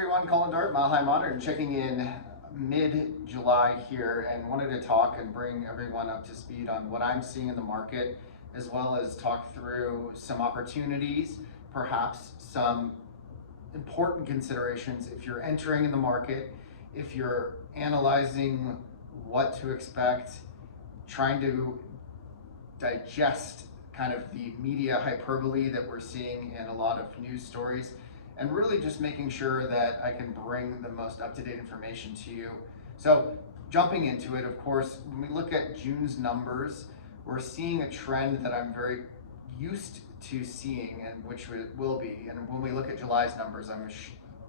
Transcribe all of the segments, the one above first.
everyone, Colin Dart, Mile High Modern, checking in mid-July here, and wanted to talk and bring everyone up to speed on what I'm seeing in the market, as well as talk through some opportunities, perhaps some important considerations if you're entering in the market, if you're analyzing what to expect, trying to digest kind of the media hyperbole that we're seeing in a lot of news stories, and really just making sure that I can bring the most up-to-date information to you. So jumping into it, of course, when we look at June's numbers, we're seeing a trend that I'm very used to seeing, and which will be, and when we look at July's numbers, I'm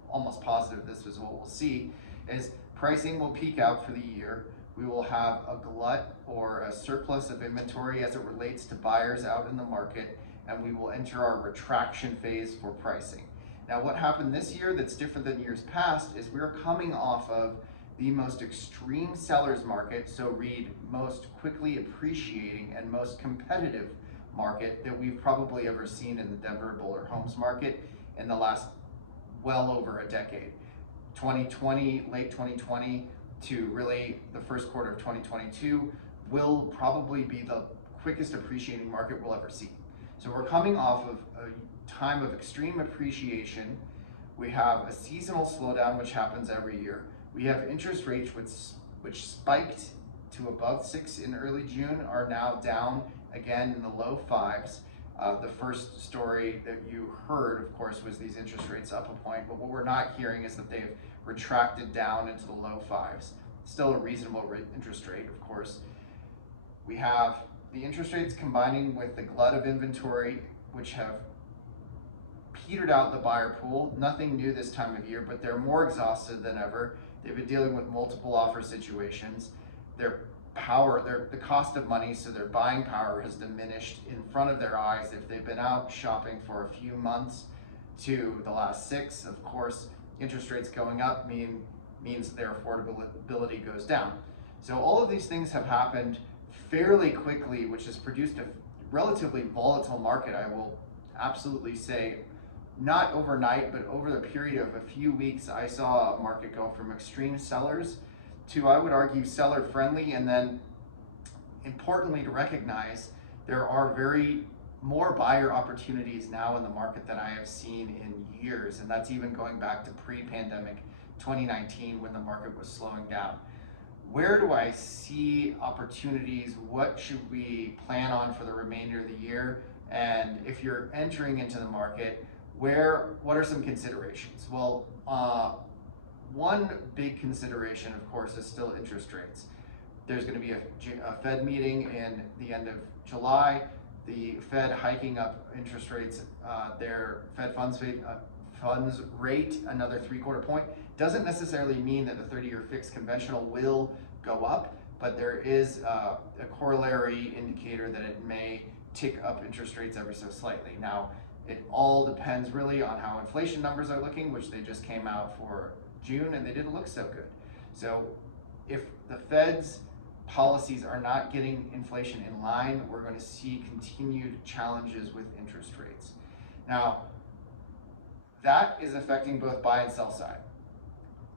almost positive this is what we'll see, is pricing will peak out for the year. We will have a glut or a surplus of inventory as it relates to buyers out in the market, and we will enter our retraction phase for pricing. Now, what happened this year that's different than years past is we're coming off of the most extreme seller's market, so read most quickly appreciating and most competitive market that we've probably ever seen in the Denver Builder Homes market in the last well over a decade. 2020, late 2020 to really the first quarter of 2022 will probably be the quickest appreciating market we'll ever see. So we're coming off of a time of extreme appreciation. We have a seasonal slowdown, which happens every year. We have interest rates which spiked to above 6 in early June, are now down again in the low 5s. The first story that you heard, of course, was these interest rates up a point, but what we're not hearing is that they've retracted down into the low 5s. Still a reasonable interest rate, of course. We have the interest rates combining with the glut of inventory, which have petered out the buyer pool. Nothing new this time of year, but they're more exhausted than ever. They've been dealing with multiple offer situations. The cost of money, so their buying power has diminished in front of their eyes. If they've been out shopping for a few months to the last 6, of course, interest rates going up means their affordability goes down. So all of these things have happened fairly quickly, which has produced a relatively volatile market, I will absolutely say. Not overnight, but over the period of a few weeks, I saw a market go from extreme sellers to, I would argue, seller friendly. And then importantly to recognize, there are more buyer opportunities now in the market than I have seen in years. And that's even going back to pre-pandemic 2019 when the market was slowing down. Where do I see opportunities? What should we plan on for the remainder of the year? And if you're entering into the market, what are some considerations? Well, one big consideration, of course, is still interest rates. There's going to be a Fed meeting in the end of July. The Fed hiking up interest rates, their Fed funds rate another 3/4 point. Doesn't necessarily mean that the 30-year fixed conventional will go up, but there is a corollary indicator that it may tick up interest rates ever so slightly. Now, it all depends really on how inflation numbers are looking, which they just came out for June, and they didn't look so good. So if the Fed's policies are not getting inflation in line, we're going to see continued challenges with interest rates. Now, that is affecting both buy and sell side.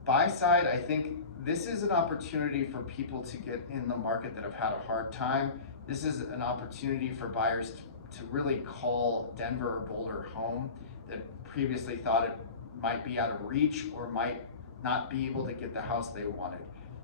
Buy side, I think this is an opportunity for people to get in the market that have had a hard time. This is an opportunity for buyers to really call Denver or Boulder home that previously thought it might be out of reach or might not be able to get the house they wanted.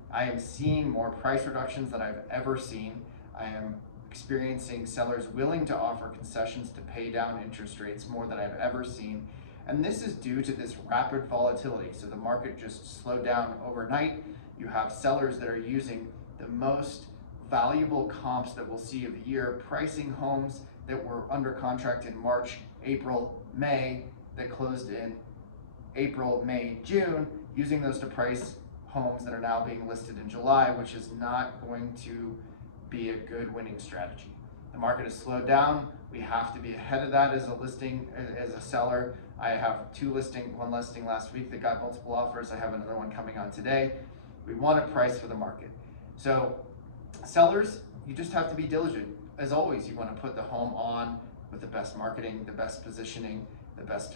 I am seeing more price reductions than I've ever seen. I am experiencing sellers willing to offer concessions to pay down interest rates more than I've ever seen. And this is due to this rapid volatility. So the market just slowed down overnight. You have sellers that are using the most valuable comps that we'll see of the year, pricing homes that were under contract in March, April, May, that closed in April, May, June, using those to price homes that are now being listed in July, which is not going to be a good winning strategy. The market has slowed down. We have to be ahead of that as a seller. I have one listing last week that got multiple offers. I have another one coming on today. We want to price for the market. So sellers, you just have to be diligent. As always, you want to put the home on with the best marketing, the best positioning, the best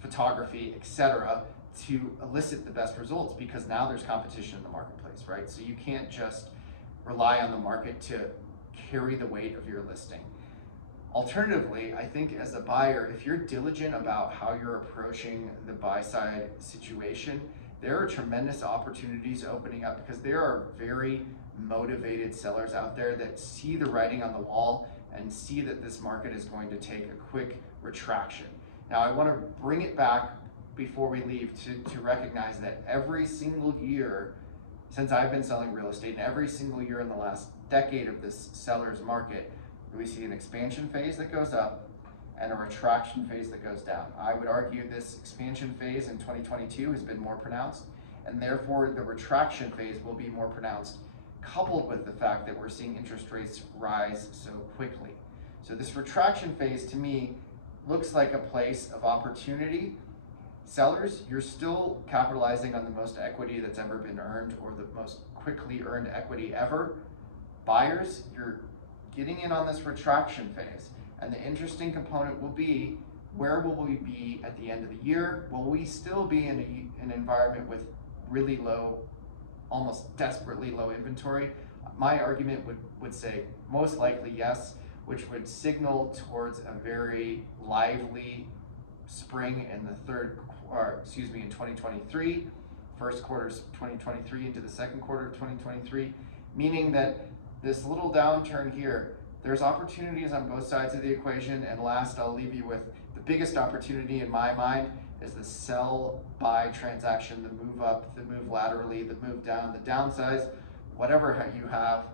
photography, etc., to elicit the best results, because now there's competition in the marketplace, right? So you can't just rely on the market to carry the weight of your listing. Alternatively, I think as a buyer, if you're diligent about how you're approaching the buy side situation, there are tremendous opportunities opening up, because there are very motivated sellers out there that see the writing on the wall and see that this market is going to take a quick retraction. Now, I want to bring it back before we leave to recognize that every single year since I've been selling real estate, and every single year in the last decade of this seller's market, we see an expansion phase that goes up and a retraction phase that goes down. I would argue this expansion phase in 2022 has been more pronounced, and therefore the retraction phase will be more pronounced, coupled with the fact that we're seeing interest rates rise so quickly. So this retraction phase, to me, looks like a place of opportunity. Sellers, you're still capitalizing on the most equity that's ever been earned, or the most quickly earned equity ever. Buyers, you're getting in on this retraction phase. And the interesting component will be, where will we be at the end of the year? Will we still be in an environment with really low, almost desperately low inventory? My argument would say most likely yes, which would signal towards a very lively spring in in 2023, first quarter of 2023 into the second quarter of 2023, meaning that this little downturn here, there's opportunities on both sides of the equation. And last, I'll leave you with the biggest opportunity in my mind is the sell-buy transaction, the move up, the move laterally, the move down, the downsize, whatever you have.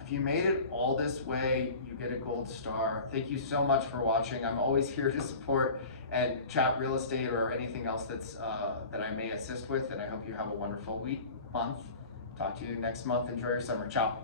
If you made it all this way, you get a gold star. Thank you so much for watching. I'm always here to support and chat real estate or anything else that's that I may assist with. And I hope you have a wonderful month. Talk to you next month. Enjoy your summer. Ciao.